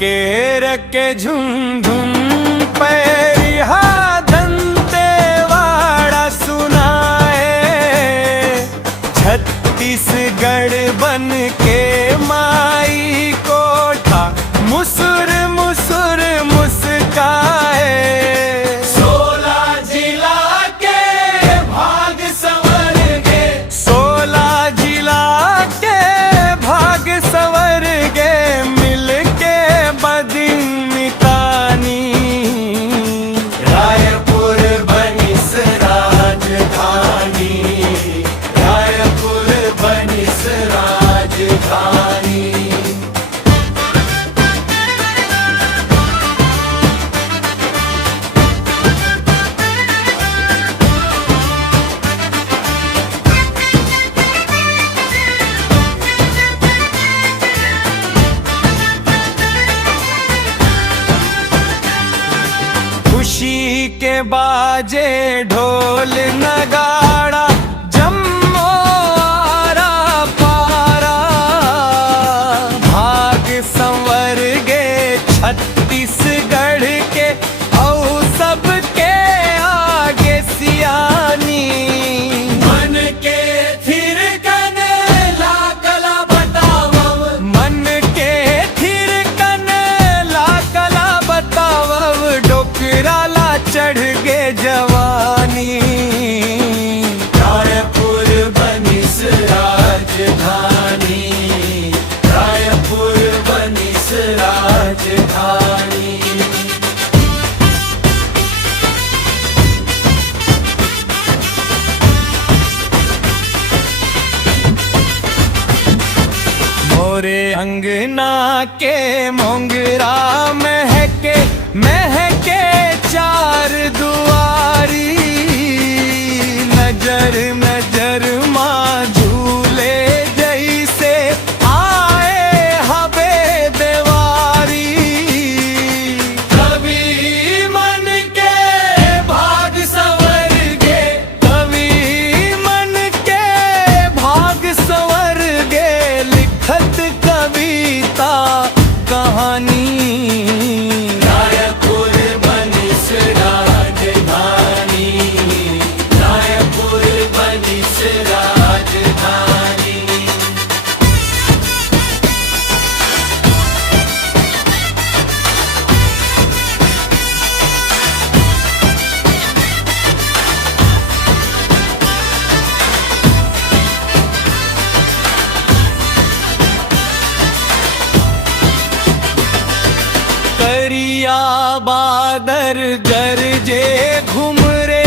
के रके झुम झुम पैरिहा दंतेवाड़ा सुनाए। छत्तीसगढ़ बन के माई कोठा मुसुर मुसुर मुस्काए। 16 जिला के भाग संवर गे, 16 जिला के भाग संवर गे, मिल के बदिनकानी। रायपुर बनिस राजधानी, रायपुर बनिस राजधानी। खुशी के बाजे ढोल नगाड़ा, जम्मो आरा पारा। भाग संवर गे छत्तीसगढ़ के औ सबके आगे सियानी। मन के थिरकन लागला बतावव, मन के थिरकन लागला बतावव, डोकराला चढ़ गे जवानी। रायपुर बनिस राजधानी, रायपुर बनिस राजधानी। मोरे अंगना के मोंगरा महके महके चार दुआरी। नजर नजर माँ झूले जैसे आए हबे देवारी। कवि मन के भाग संवर गे, कवि मन के भाग संवर गे, लिखत कविता कहानी। रायपुर बनिस राजधानी, रायपुर बनिस राजधानी। करिया बादर गरजे घुमरे,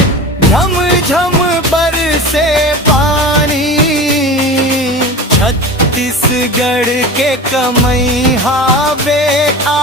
झम झम बरसे पानी। छत्तीसगढ़ के कमैहा बेटा